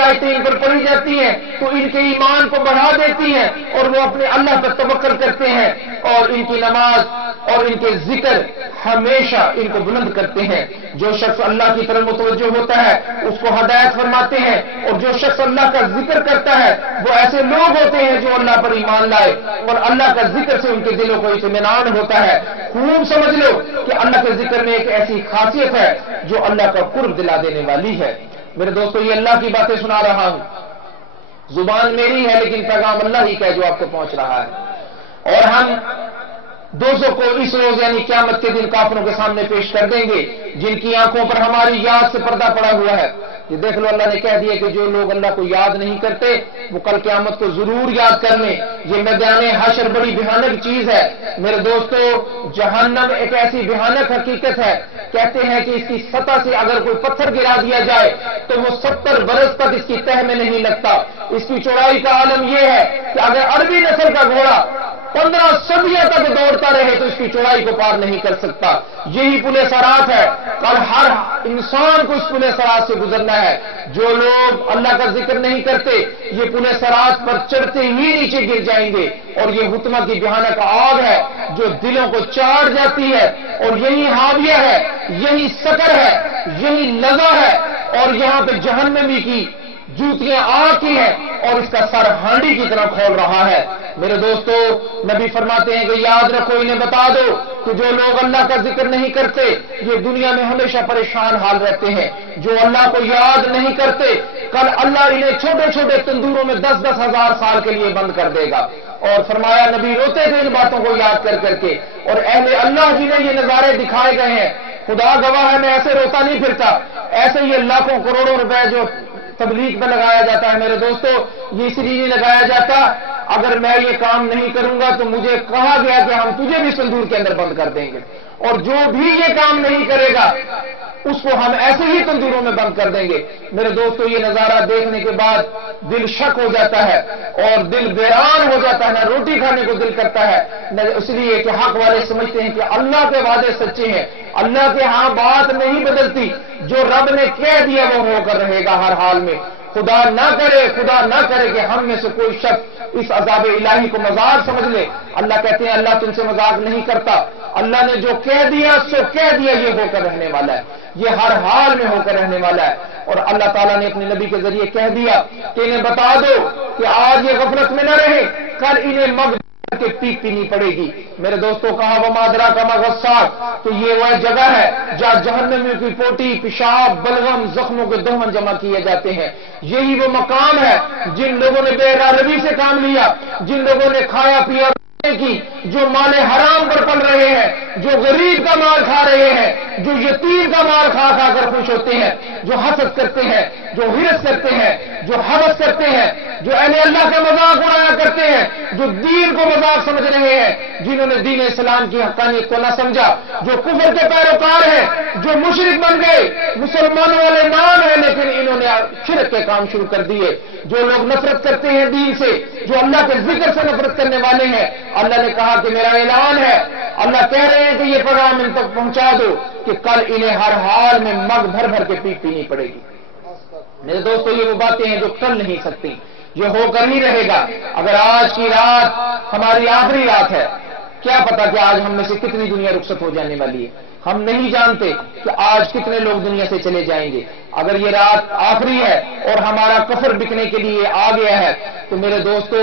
آیتیں ان پر پڑھی جاتی ہیں تو ان کے ایمان کو بڑھا دیتی ہیں اور وہ اپنے اللہ پر توکل کرتے ہیں، اور ان کی نماز اور ان کے ذکر ہمیشہ ان کو بلند کرتے ہیں۔ جو شخص اللہ کی طرف متوجہ ہوتا ہے اس کو ہدایت فرماتے ہیں، اور جو شخص اللہ کا ذکر کرتا ہے وہ ایسے لوگ ہوتے ہیں جو اللہ پر ایمان لائے، اور اللہ کا ذکر سے ان کے دلوں کو اطمینان ہوتا ہے۔ خوب سمجھ لو کہ اللہ کے ذکر میں ایک ایسی خاصیت ہے جو اللہ کا قرب دلا دینے والی ہے۔ میرے دوستو، یہ اللہ کی باتیں سنا رہا ہوں، زبان میری ہے لیکن پیغام اللہ ہی کا ہے جو آپ کو پہنچ رہا ہے، اور ہم دوزوں کو اس روز یعنی قیامت کے دن کافروں کے سامنے پیش کر دیں گے جن کی آنکھوں پر ہماری یاد سے پردہ پڑا ہوا ہے۔ یہ دیکھ لو، اللہ نے کہہ دیا کہ جو لوگ اللہ کو یاد نہیں کرتے وہ کل قیامت کو ضرور یاد کر لیں۔ یہ میدان حشر بڑی بھیانک چیز ہے میرے دوستو۔ جہنم ایک ایسی بھیانک حقیقت ہے، کہتے ہیں کہ اس کی سطح سے اگر کوئی پتھر گرا دیا جائے تو وہ 70 برس تک اس کی تہ میں نہیں لگتا۔ اس کی چوڑائی کا عالم یہ ہے کہ اگر عربی نسل کا گھوڑا 15 صدیوں تک دوڑتا رہے تو اس کی چوڑائی کو پار نہیں کر سکتا۔ یہی پل صراط ہے، کل ہر انسان کو اس پل صراط سے گزرنا ہے۔ جو لوگ اللہ کا ذکر نہیں کرتے یہ پل صراط پر چڑھتے ہی نیچے گر جائیں گے، اور یہ حتمہ کی بھیانک آگ ہے جو دلوں کو چاٹ جاتی ہے، اور یہی حاویہ ہے، یہی سکر ہے، یہی لظا ہے، اور یہاں پہ جہنمی کی جوتیاں آگ کی ہیں اور اس کا سر ہانڈی کی طرح کھول رہا ہے۔ میرے دوستو، نبی فرماتے ہیں کہ یاد رکھو، انہیں بتا دو کہ جو لوگ اللہ کا ذکر نہیں کرتے یہ دنیا میں ہمیشہ پریشان حال رہتے ہیں۔ جو اللہ کو یاد نہیں کرتے کل اللہ انہیں چھوٹے چھوٹے تندوروں میں 10-10 ہزار سال کے لیے بند کر دے گا۔ اور فرمایا نبی روتے تھے ان باتوں کو یاد کر کر کے، اور اہل اللہ جنہیں یہ نظارے دکھائے گئے ہیں، خدا گواہ ہے میں ایسے روتا نہیں پھرتا۔ ایسے یہ لاکھوں کروڑوں روپے جو تبلیغ میں لگایا جاتا ہے میرے دوستو، یہ اس لیے نہیں لگایا جاتا اگر میں یہ کام نہیں کروں گا تو مجھے کہا گیا کہ ہم تجھے بھی تندور کے اندر بند کر دیں گے، اور جو بھی یہ کام نہیں کرے گا اس کو ہم ایسے ہی تندوروں میں بند کر دیں گے۔ میرے دوستو، یہ نظارہ دیکھنے کے بعد دل شک ہو جاتا ہے اور دل ویران ہو جاتا ہے، نہ روٹی کھانے کو دل کرتا ہے، نہ اس لیے کہ حق والے سمجھتے ہیں کہ اللہ کے وعدے سچے ہیں، اللہ کے ہاں بات نہیں بدلتی، جو رب نے کہہ دیا وہ ہو کر رہے گا ہر حال میں۔ خدا نہ کرے کہ ہم میں سے کوئی شخص اس عذاب الہی کو مذاق سمجھ لے۔ اللہ کہتے ہیں اللہ تم سے مذاق نہیں کرتا، اللہ نے جو کہہ دیا سو کہہ دیا، یہ ہو کر رہنے والا ہے، یہ ہر حال میں ہو کر رہنے والا ہے۔ اور اللہ تعالیٰ نے اپنے نبی کے ذریعے کہہ دیا کہ انہیں بتا دو کہ آج یہ غفلت میں نہ رہے، کل انہیں مغ کے پیپ پینی پڑے گی۔ میرے دوستوں، کہا وہ مادرا کا مغصات، تو یہ وہ جگہ ہے جہاں جہنم میں کوئی پوٹی، پیشاب، بلغم، زخموں کے دہن جمع کیے جاتے ہیں۔ یہی وہ مقام ہے جن لوگوں نے بے روی سے کام لیا، جن لوگوں نے کھایا پیا کی، جو مال حرام پر پل رہے ہیں، جو غریب کا مال کھا رہے ہیں، جو یتیم کا مال کھا کھا کر خوش ہوتے ہیں، جو حسد کرتے ہیں، جو حرص کرتے ہیں، جو حوث کرتے ہیں، جو اہل اللہ کا مذاق اڑایا کرتے ہیں، جو دین کو مذاق سمجھ رہے ہیں، جنہوں نے دین اسلام کی حقانیت کو نہ سمجھا، جو کفر کے پیروکار ہیں، جو مشرک بن گئے، مسلمانوں والے نام ہیں لیکن انہوں نے شرک کے کام شروع کر دیے، جو لوگ نفرت کرتے ہیں دین سے، جو اللہ کے ذکر سے نفرت کرنے والے ہیں، اللہ نے کہا کہ میرا اعلان ہے، اللہ کہہ رہے ہیں کہ یہ پیغام ان تک پہنچا دو کہ کل انہیں ہر حال میں مگ بھر بھر کے پیپ پینی پڑے گی۔ میرے دوستو، یہ وہ باتیں ہیں جو کل نہیں سکتی، یہ ہو کر ہی رہے گا۔ اگر آج کی رات ہماری آخری رات ہے، کیا پتا کہ آج ہم میں سے کتنی دنیا رخصت ہو جانے والی ہے، ہم نہیں جانتے کہ آج کتنے لوگ دنیا سے چلے جائیں گے۔ اگر یہ رات آخری ہے اور ہمارا کفر بکنے کے لیے آ گیا ہے تو میرے دوستو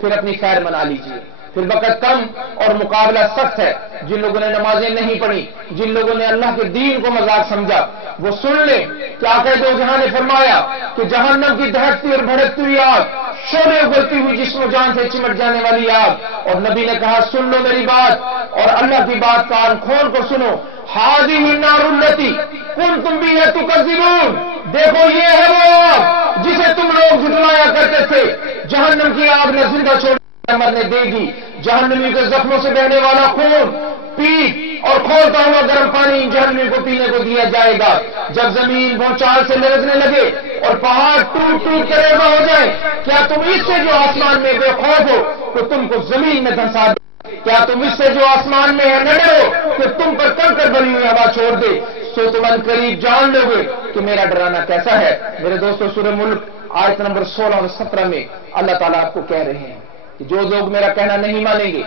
پھر اپنی خیر منا لیجیے، پھر وقت کم اور مقابلہ سخت ہے۔ جن لوگوں نے نمازیں نہیں پڑھی، جن لوگوں نے اللہ کے دین کو مذاق سمجھا، وہ سن لیں کہ آقا دو جہاں نے فرمایا کہ جہنم کی دہکتی اور بھڑکتی ہوئی آگ، شعلے اگلتی ہوئی جسم و جان سے چمٹ جانے والی آگ، اور نبی نے کہا سن لو میری بات اور اللہ کی بات کان کھول کر سنو، ہاذہ النار التی کنتم بہا تکذبون، دیکھو یہ ہے وہ آگ جسے تم لوگ جھٹلایا کرتے تھے۔ جہنم کی آگ نے زندہ چھوڑ مرنے دے گی، جہنمی کے زخموں سے بہنے والا خون، پیپ اور کھولتا ہوا گرم پانی جہنمی کو پینے کو دیا جائے گا۔ جب زمین بھونچال سے لرزنے لگے اور پہاڑ ٹوٹ ٹوٹ کر ریزہ ہو جائے، کیا تم اس سے جو آسمان میں بے خوف ہو کہ تم کو زمین میں دھنسا دے؟ کیا تم اس سے جو آسمان میں ہے نہ ڈرو کہ تم پر کنکر بنی ہوئی ہوا چھوڑ دے؟ سو تم ان قریب جان لو گے کہ میرا ڈرانا کیسا ہے۔ میرے دوستو، سورہ ملک آیت نمبر 16 اور 17 میں اللہ تعالیٰ آپ کو کہہ رہے ہیں کہ جو لوگ میرا کہنا نہیں مانیں گے،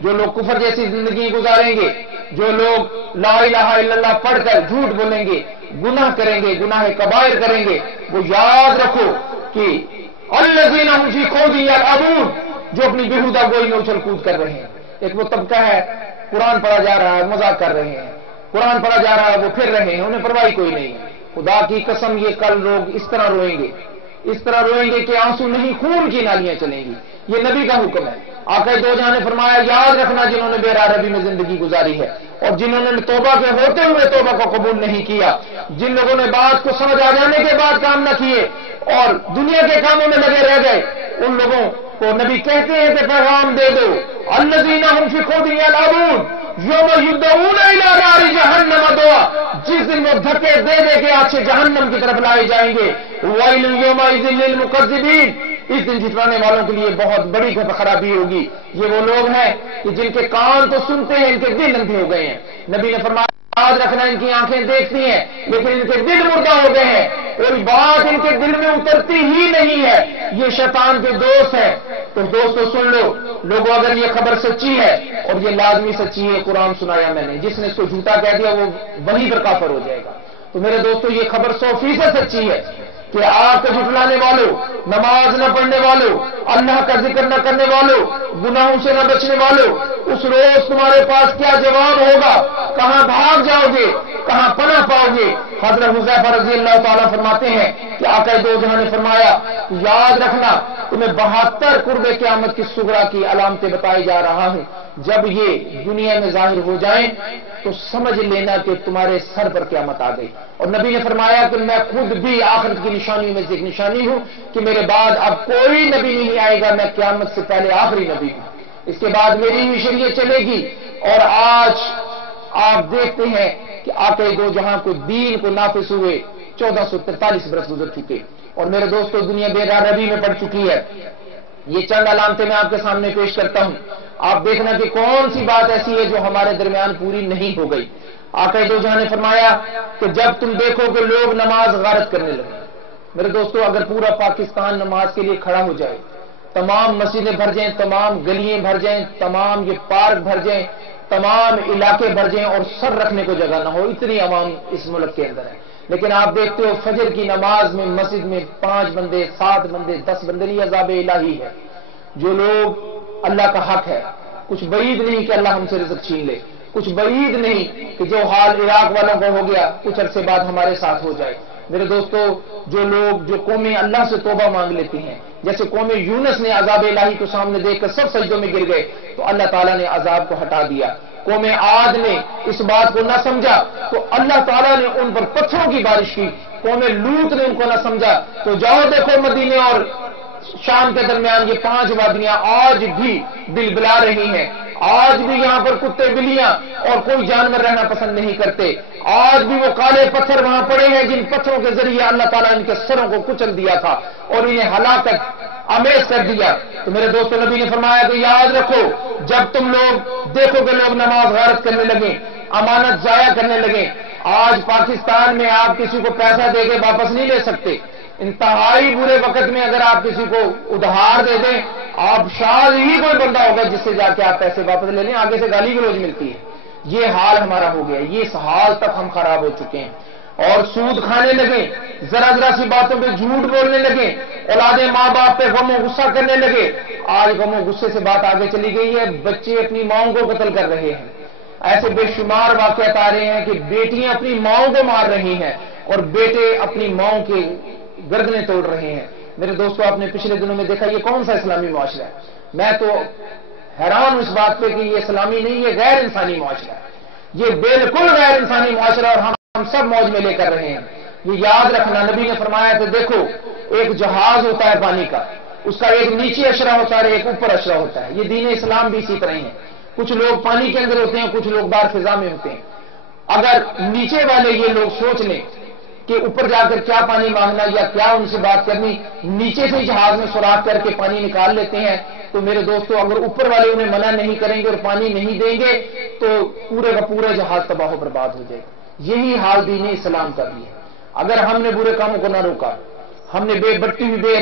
جو لوگ کفر جیسی زندگی گزاریں گے، جو لوگ لا الہ الا اللہ پڑھ کر جھوٹ بولیں گے، گناہ کریں گے، گناہ کبائر کریں گے، وہ یاد رکھو کہ الذین هم فی خوض یلعبون، جو اپنی بیہودہ گوئی میں اچھل کود کر رہے ہیں۔ ایک وہ طبقہ ہے قرآن پڑھا جا رہا ہے مذاق کر رہے ہیں، قرآن پڑھا جا رہا ہے وہ پھر رہے ہیں، انہیں پرواہ کوئی نہیں ہے۔ خدا کی قسم یہ کل لوگ اس طرح روئیں گے، اس طرح روئیں گے کہ آنسو نہیں خون کی نالیاں چلیں گی۔ یہ نبی کا حکم ہے۔ آقا دو جہاں نے فرمایا یاد رکھنا جنہوں نے بے عربی میں زندگی گزاری ہے اور جنہوں نے توبہ کے ہوتے ہوئے توبہ کو قبول نہیں کیا، جن لوگوں نے بات کو سمجھ آ جانے کے بعد کام نہ کیے اور دنیا کے کاموں میں لگے رہ گئے، ان لوگوں کو نبی کہتے ہیں کہ پیغام دے دو الذین هم فی خوض یلعبون یوم یدعون الی نار جہنم دعا، جس دن وہ دھکے دے دے کے آج سے جہنم کی طرف لائے جائیں گے۔ ویل یومئذ للمکذبین، اس دن جھٹلانے والوں کے لیے بہت بڑی خرابی ہوگی۔ یہ وہ لوگ ہیں کہ جن کے کان تو سنتے ہیں، ان کے دل اندھے ہو گئے ہیں۔ نبی نے فرمایا یاد رکھنا ان کی آنکھیں دیکھتی ہیں لیکن ان کے دل مردہ ہو گئے ہیں، کوئی بات ان کے دل میں اترتی ہی نہیں ہے، یہ شیطان کے دوست ہے۔ تو دوستو سن لو لوگوں، اگر یہ خبر سچی ہے اور یہ لازمی سچی ہے، قرآن سنایا میں نے، جس نے اس کو جھوٹا کہہ دیا وہ وہیں پر کافر ہو جائے گا۔ تو میرے دوستو یہ خبر 100% سچی ہے کہ آپ کو جھٹلانے والوں، نماز نہ پڑھنے والوں، اللہ کا ذکر نہ کرنے والوں، گناہوں سے نہ بچنے والوں، اس روز تمہارے پاس کیا جواب ہوگا، کہاں بھاگ جاؤ گے، کہاں پناہ پاؤ گے۔ حضرت حذیفہ رضی اللہ تعالیٰ فرماتے ہیں کہ آقا دو جہاں نے فرمایا یاد رکھنا تمہیں 72 قرب قیامت کی صغرا کی علامتیں بتائی جا رہا ہوں، جب یہ دنیا میں ظاہر ہو جائیں تو سمجھ لینا کہ تمہارے سر پر قیامت آ گئی۔ اور نبی نے فرمایا کہ میں خود بھی آخرت کی نشانیوں میں سے ایک نشانی ہوں کہ میرے بعد اب کوئی نبی نہیں آئے گا، میں قیامت سے پہلے آخری نبی ہوں، اس کے بعد میری ہی شریعت چلے گی۔ اور آج آپ دیکھتے ہیں کہ آقا دو جہاں کو دین کو نافذ ہوئے 1443 برس گزر چکے اور میرے دوستو دنیا بے عربی میں پڑ چکی ہے۔ یہ چند علامتیں میں آپ کے سامنے پیش کرتا ہوں، آپ دیکھنا کہ کون سی بات ایسی ہے جو ہمارے درمیان پوری نہیں ہو گئی۔ آقا دو جہاں نے فرمایا کہ جب تم دیکھو کہ لوگ نماز غارت کرنے لگے، میرے دوستو اگر پورا پاکستان نماز کے لیے کھڑا ہو جائے، تمام مسجدیں بھر جائیں، تمام گلیاں بھر جائیں، تمام یہ پارک بھر جائیں، تمام علاقے بھر جائیں اور سر رکھنے کو جگہ نہ ہو، اتنی عوام اس ملک کے اندر ہے، لیکن آپ دیکھتے ہو فجر کی نماز میں مسجد میں 5 بندے 7 بندے 10 بندے، نہیں عذاب الہی ہے۔ جو لوگ اللہ کا حق ہے، کچھ بعید نہیں کہ اللہ ہم سے رزق چھین لے، کچھ بعید نہیں کہ جو حال عراق والوں کو ہو گیا کچھ عرصے بعد ہمارے ساتھ ہو جائے۔ میرے دوستو جو لوگ جو قومیں اللہ سے توبہ مانگ لیتی ہیں، جیسے قوم یونس نے عذاب الہی کو سامنے دیکھ کر سب سجدوں میں گر گئے تو اللہ تعالیٰ نے عذاب کو ہٹا دیا۔ قوم عاد نے اس بات کو نہ سمجھا تو اللہ تعالیٰ نے ان پر پتھروں کی بارش کی، قوم لوط نے ان کو نہ سمجھا تو جاؤ دیکھو مدینے اور شام کے درمیان یہ 5 وادیاں آج بھی بلبلا رہی ہیں، آج بھی یہاں پر کتے بلیاں اور کوئی جانور رہنا پسند نہیں کرتے، آج بھی وہ کالے پتھر وہاں پڑے ہیں جن پتھروں کے ذریعے اللہ تعالیٰ ان کے سروں کو کچل دیا تھا اور انہیں ہلاکت آمیز کر دیا۔ تو میرے دوستو نبی نے فرمایا کہ یاد رکھو جب تم لوگ دیکھو کہ لوگ نماز غارت کرنے لگیں، امانت ضائع کرنے لگیں، آج پاکستان میں آپ کسی کو پیسہ دے کے واپس نہیں لے سکتے، انتہائی برے وقت میں اگر آپ کسی کو ادھار دے دیں آپ شاید ہی کوئی بندہ ہوگا جس سے جا کے آپ پیسے واپس لے لیں، آگے سے گالی گلوچ ملتی ہے۔ یہ حال ہمارا ہو گیا، یہ اس حال تک ہم خراب ہو چکے ہیں اور سود کھانے لگے، ذرا ذرا سی باتوں پہ جھوٹ بولنے لگے، اولادیں ماں باپ پہ غم و غصہ کرنے لگے۔ آج غم و غصے سے بات آگے چلی گئی ہے، بچے اپنی ماؤں کو قتل کر رہے ہیں، ایسے بے شمار واقعات آ رہے ہیں کہ بیٹیاں اپنی ماؤں کو مار رہی ہیں اور بیٹے اپنی ماؤں کے گردنیں توڑ رہے ہیں۔ میرے دوستو آپ نے پچھلے دنوں میں دیکھا یہ کون سا اسلامی معاشرہ ہے؟ میں تو حیران ہوں اس بات پہ کہ یہ اسلامی نہیں، یہ غیر انسانی معاشرہ ہے، یہ بالکل غیر انسانی معاشرہ اور ہم سب موج میں لے کر رہے ہیں۔ یہ یاد رکھنا نبی نے فرمایا کہ دیکھو ایک جہاز ہوتا ہے پانی کا، اس کا ایک نیچے اشرہ ہوتا ہے ایک اوپر اشرہ ہوتا ہے، یہ دین اسلام بھی اسی طرح ہی ہے، کچھ لوگ پانی کے اندر ہوتے ہیں کچھ لوگ باہر فضا میں ہوتے ہیں۔ اگر نیچے والے یہ لوگ سوچ لیں کہ اوپر جا کر کیا پانی مانگنا یا کیا ان سے بات کرنی، نیچے سے جہاز میں سوراخ کر کے پانی نکال لیتے ہیں، تو میرے دوستو اگر اوپر والے انہیں منع نہیں کریں گے اور پانی نہیں دیں گے تو پورے کا پورا جہاز تباہ و برباد ہو جائے گا۔ یہی حال دین اسلام کا بھی ہے، اگر ہم نے برے کاموں کو نہ روکا، ہم نے بڑھتی ہوئی